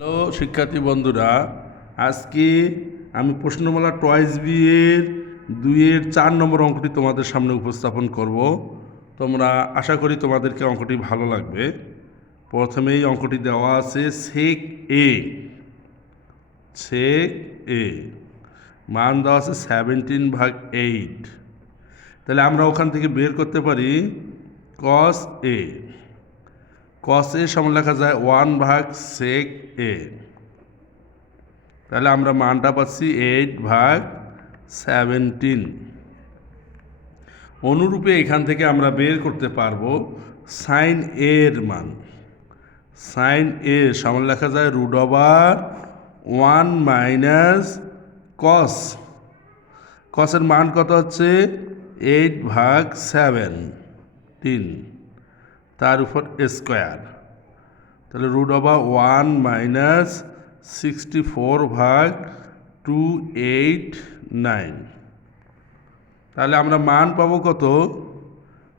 Hello শিক্ষার্থী বন্ধুরা, আজকে আমি প্রশ্নমালা টয়েস বি এর 2-4 নম্বর অঙ্কটি তোমাদের সামনে উপস্থাপন করব। তোমরা আশা করি তোমাদেরকে অঙ্কটি ভালো লাগবে। প্রথমেই অঙ্কটি দেওয়া আছে সেক এ, সেক এ মান দেওয়া আছে 17/8। তাহলে আমরা ওখান থেকে বের করতে পারি কস এ। কস এ সমান লেখা যায় 1/sec এ। তাহলে আমরা মানটা পাচ্ছি 8/17। অনুরূপে এখান থেকে আমরা বের করতে পারবো সাইন এ এর মান। সাইন এ সমান লেখা যায় √1 - কস। কসের মান কত হচ্ছে 8/17, তার উপর স্কোয়ার। তাহলে √1 - 64/289। তাহলে আমরা মান পাবো কত?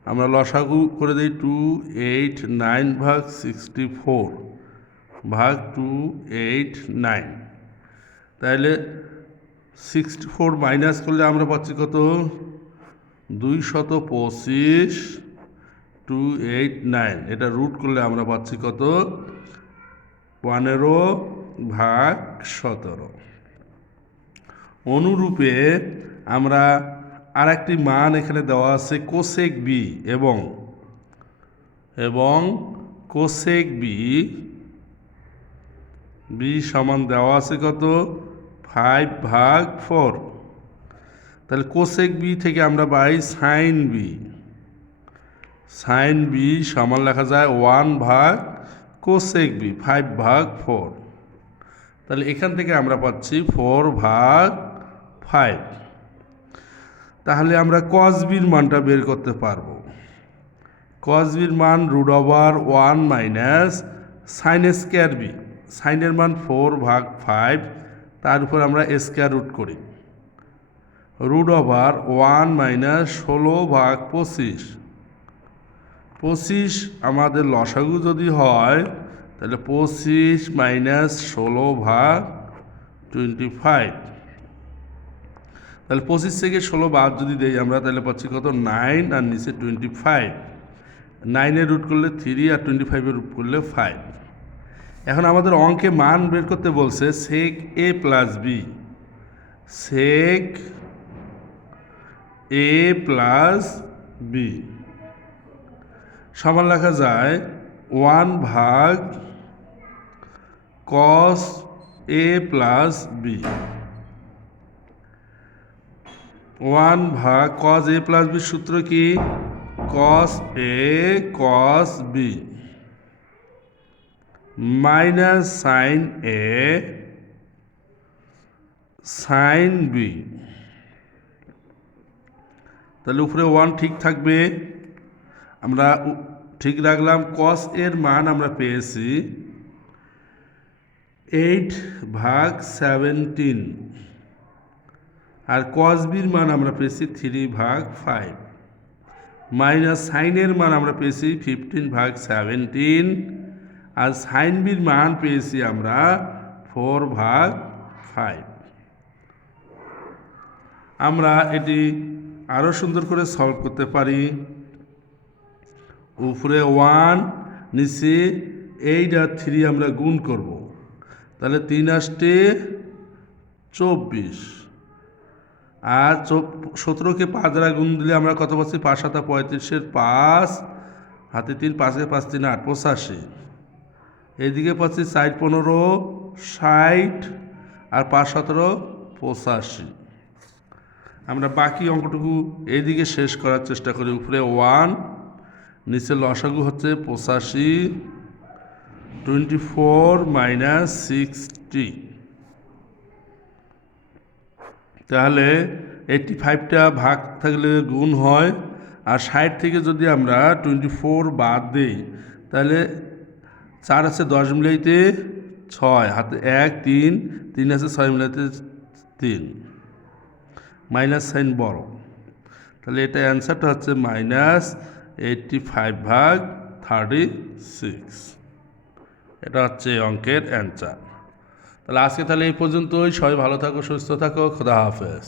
আমরা লসাগু করে দিই 289/64/289। তাহলে 64 মাইনাস করলে আমরা পাচ্ছি কত? 225/289। এটা রুট করলে আমরা পাচ্ছি কত? 15/17। অনুরূপে আমরা আর একটি মান এখানে দেওয়া আছে কোসেক বি এবং কোসেক বি সমান দেওয়া আছে কত? 5/4। তাহলে কোসেক বি থেকে আমরা পাই সাইন বি। সাইন বি সমান লেখা যায় 1/কোসেক বি 5/4। তাহলে এখান থেকে আমরা পাচ্ছি 4/5। তাহলে আমরা কস বির মানটা বের করতে পারবো। কস বির মান √1 - সাইন স্কোয়ার বি। সাইনের মান 4/5, তার উপর আমরা স্কোয়ার রুট করি। √1 - 16/25। 25 আমাদের লসাগু যদি হয় তাহলে 25 - 16/25। তাহলে 25 থেকে 16 বাদ যদি দেই আমরা, তাহলে পাচ্ছি কত? 9 আর নিচে 25। 9-এর রুট করলে 3 আর 25-এর রুট করলে 5। এখন আমাদের অঙ্কে মান বের করতে বলছে সেক এ প্লাস বি। সেক এ প্লাস বি সমান লেখা যায় 1/cos এ প্লাস বি। 1/cos এ প্লাস বি সূত্র কি? cos এ cos বি মাইনাস সাইন এ সাইন বি। তাহলে উপরে 1 ঠিক থাকবে, আমরা ঠিক রাখলাম। cos এর মান আমরা পেয়েছি 8/17 আর cos বির মান আমরা পেয়েছি 3/5 মাইনাস সাইনের মান আমরা পেয়েছি 15/17 আর সাইন বির মান পেয়েছি আমরা 4/5। আমরা এটি আরও সুন্দর করে সলভ করতে পারি। উপরে 1, নিচে 8 আর 3 আমরা গুণ করব। তাহলে 3 আসতে 24 আর 17কে 5 দ্বারা গুণ দিলে আমরা কত পাচ্ছি? 5 7 35-এর 5 হাতে 3, 5-এ 5 3 8 85। এইদিকে পাচ্ছি 4 15 60 আর 5 17 85। আমরা বাকি অঙ্কটুকু এইদিকে শেষ করার চেষ্টা করি। উপরে 1, নিচে লসাগু হচ্ছে 85, 24 - 60। তাহলে 85টা ভাগ থাকলে গুণ হয়, আর 60 থেকে যদি আমরা 24 বাদ দিই তাহলে 4 আছে 10 মিলাইতে 6, হাতে 1 3 3 আছে 6 মিলাইতে 3, মাইনাস সাইন বড়। তাহলে এটা অ্যান্সারটা হচ্ছে -85/36। এটা হচ্ছে অঙ্কের অ্যান্সার। তাহলে আজকে তাহলে এই পর্যন্তই। সবাই ভালো থাকো, সুস্থ থাকো, খোদা হাফেজ।